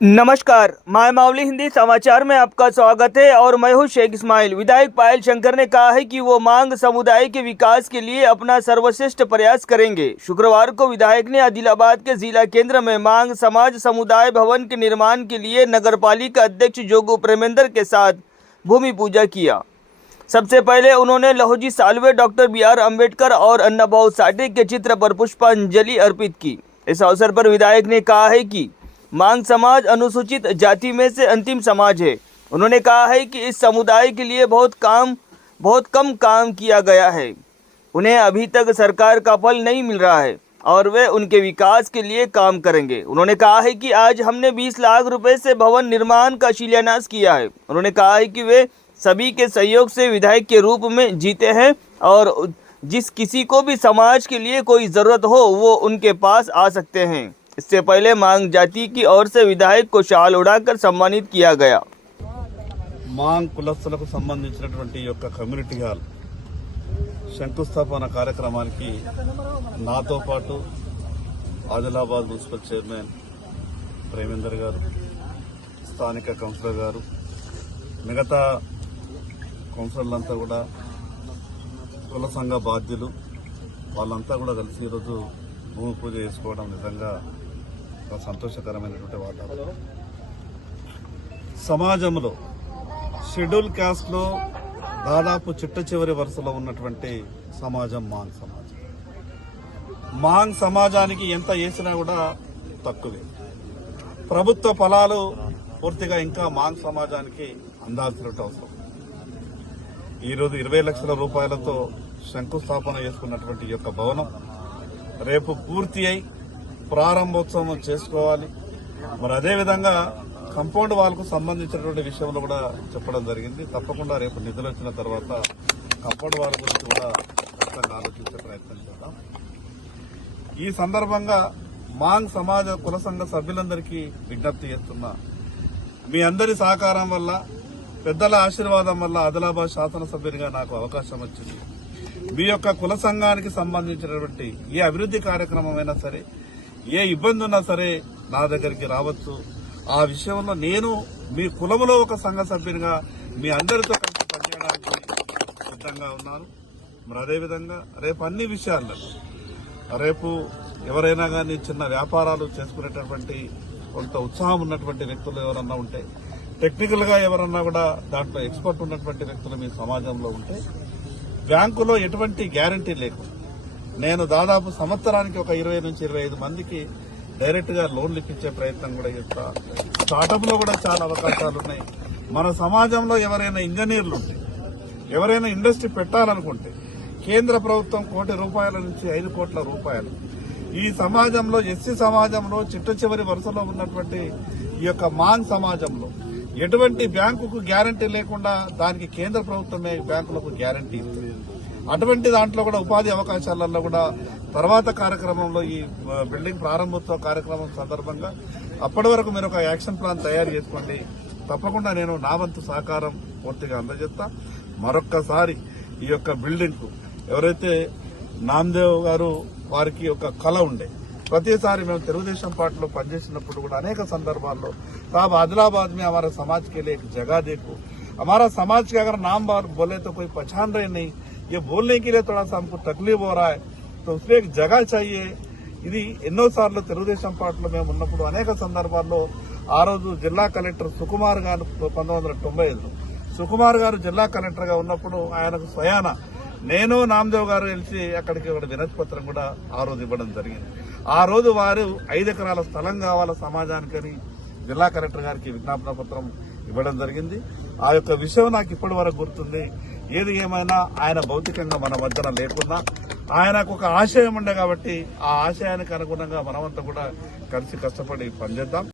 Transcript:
नमस्कार, माय मावली हिंदी समाचार में आपका स्वागत है और मैं हूं शेख इस्माइल। विधायक पायल शंकर ने कहा है कि वो मांग समुदाय के विकास के लिए अपना सर्वश्रेष्ठ प्रयास करेंगे। शुक्रवार को विधायक ने आदिलाबाद के जिला केंद्र में मांग समाज समुदाय भवन के निर्माण के लिए नगरपालिका अध्यक्ष जोगू प्रेमेंद्र के साथ भूमि पूजा किया। सबसे पहले उन्होंने लहोजी साल्वे, डॉक्टर BR अम्बेडकर और अन्नाभाऊ साठे के चित्र पर पुष्पांजलि अर्पित की। इस अवसर पर विधायक ने कहा है कि मांग समाज अनुसूचित जाति में से अंतिम समाज है। उन्होंने कहा है कि इस समुदाय के लिए बहुत कम काम किया गया है। उन्हें अभी तक सरकार का फल नहीं मिल रहा है और वे उनके विकास के लिए काम करेंगे। उन्होंने कहा है कि आज हमने 20 लाख रुपए से भवन निर्माण का शिलान्यास किया है। उन्होंने कहा है कि वे सभी के सहयोग से विधायक के रूप में जीते हैं और जिस किसी को भी समाज के लिए कोई ज़रूरत हो वो उनके पास आ सकते हैं। इससे पहले मांग जाति की ओर से विधायक को शाल उड़ाकर सम्मानित किया गया। मांग కులస్తులకు సంబంధించినటువంటి యొక్క కమ్యూనిటీ హాల్ శంకుస్థాపన కార్యక్రమానికి నాతో పాటు ఆదిలాబాద్ మున్సిపల్ చైర్మన్ ప్రేమేందర్ గారు, స్థానిక కౌన్సిలర్ గారు, మిగతా కౌన్సిలర్లంతా కూడా కుల సంఘ బాధ్యులు వాళ్ళంతా కూడా కలిసి ఈరోజు భూమి పూజ చేసుకోవడం నిజంగా ఒక సంతోషకరమైనటువంటి వాతావరణం. సమాజంలో షెడ్యూల్ క్యాస్ట్ లో దాదాపు చిట్ట చివరి వరుసలో ఉన్నటువంటి సమాజం మాంగ్ సమాజానికి ఎంత వేసినా కూడా తక్కువే. ప్రభుత్వ ఫలాలు పూర్తిగా ఇంకా మాంగ్ సమాజానికి అందాల్సినట్టు అవసరం. ఈరోజు 20 లక్షల రూపాయలతో శంకుస్థాపన చేసుకున్నటువంటి ఈ యొక్క భవనం రేపు పూర్తి అయి ప్రారంభోత్సవం చేసుకోవాలి. మరి అదేవిధంగా కంపౌండ్ వాల్కు సంబంధించినటువంటి విషయంలో కూడా చెప్పడం జరిగింది. తప్పకుండా రేపు నిధులు వచ్చిన తర్వాత కంపౌండ్ వాల్ గురించి కూడా ఖచ్చితంగా ఆలోచించే ప్రయత్నం చేద్దాం. ఈ సందర్భంగా మాంగ్ సమాజ కుల సంఘ సభ్యులందరికీ విజ్ఞప్తి చేస్తున్నా, మీ అందరి సహకారం వల్ల, పెద్దల ఆశీర్వాదం వల్ల ఆదిలాబాద్ శాసనసభ్యునిగా నాకు అవకాశం వచ్చింది. మీ యొక్క కుల సంఘానికి సంబంధించినటువంటి ఏ అభివృద్ధి కార్యక్రమమైనా సరే, ఏ ఇబ్బంది ఉన్నా సరే నా దగ్గరికి రావచ్చు. ఆ విషయంలో నేను మీ కులములో ఒక సంఘ సభ్యునిగా మీ అందరితో కలిసి పనిచేయడానికి సిద్ధంగా ఉన్నాను. మరి అదేవిధంగా రేపు అన్ని విషయాల్లో రేపు ఎవరైనా కానీ చిన్న వ్యాపారాలు చేసుకునేటటువంటి కొంత ఉత్సాహం ఉన్నటువంటి వ్యక్తులు ఎవరన్నా ఉంటే, టెక్నికల్ గా ఎవరన్నా కూడా దాంట్లో ఎక్స్పర్ట్ ఉన్నటువంటి వ్యక్తులు మీ సమాజంలో ఉంటే, బ్యాంకులో ఎటువంటి గ్యారంటీ లేకుండా నేను దాదాపు సంవత్సరానికి ఒక 20 నుంచి 25 మందికి డైరెక్ట్ గా లోన్లు ఇప్పించే ప్రయత్నం కూడా చేస్తా. స్టార్టప్ లో కూడా చాలా అవకాశాలు ఉన్నాయి. మన సమాజంలో ఎవరైనా ఇంజనీర్లు ఉంటే, ఎవరైనా ఇండస్ట్రీ పెట్టాలనుకుంటే కేంద్ర ప్రభుత్వం ₹1 కోటి నుంచి 5 కోట్ల రూపాయలు ఈ సమాజంలో ఎస్సీ సమాజంలో చిట్ట చివరి వరుసలో ఉన్నటువంటి ఈ యొక్క మాంగ్ సమాజంలో ఎటువంటి బ్యాంకుకు గ్యారంటీ లేకుండా దానికి కేంద్ర ప్రభుత్వమే బ్యాంకులకు గ్యారంటీ ఇస్తుంది. అటువంటి దాంట్లో కూడా ఉపాధి అవకాశాలలో కూడా తర్వాత కార్యక్రమంలో ఈ బిల్డింగ్ ప్రారంభోత్సవ కార్యక్రమం సందర్భంగా అప్పటి వరకు మీరు ఒక యాక్షన్ ప్లాన్ తయారు చేసుకోండి. తప్పకుండా నేను నా వంతు సహకారం పూర్తిగా అందజేస్తా. మరొక్కసారి ఈ యొక్క బిల్డింగ్ కు ఎవరైతే నామదేవ్ గారు వారికి ఒక కళ ఉండే, ప్రతిసారి మేము తెలుగుదేశం పార్టీలో పనిచేసినప్పుడు కూడా అనేక సందర్భాల్లో साहब आदिलाबाद में हमारे समाज के लिए एक जगह देखो, हमारा समाज के अगर नाम बोले तो कोई पहचान रहे नहीं, ये बोलने के लिए थोड़ा सा हमको तकलीफ हो रहा है, तो उसमें एक जगह चाहिए. ఇది ఎన్నోసార్లు తెలుగుదేశం పార్టీలో మేము ఉన్నప్పుడు అనేక సందర్భాల్లో ఆ రోజు జిల్లా కలెక్టర్ సుకుమార్ గారు 1995 సుకుమార్ గారు జిల్లా కలెక్టర్ గా ఉన్నప్పుడు ఆయనకు స్వయాన నేను నామదేవ్ గారు కలిసి అక్కడికి వినతి పత్రం కూడా ఆ రోజు ఇవ్వడం జరిగింది. ఆ రోజు వారు 5 ఎకరాల స్థలం కావాల సమాజానికని జిల్లా కలెక్టర్ గారికి విజ్ఞాపన పత్రం ఇవ్వడం జరిగింది. ఆ యొక్క విషయం నాకు ఇప్పటి వరకు గుర్తుంది. ఏది ఏమైనా ఆయన భౌతికంగా మన మధ్యన లేకున్నా ఆయనకు ఒక ఆశయం ఉండే కాబట్టి ఆ ఆశయానికి అనుగుణంగా మనమంతా కూడా కలిసి కష్టపడి పనిచేద్దాం.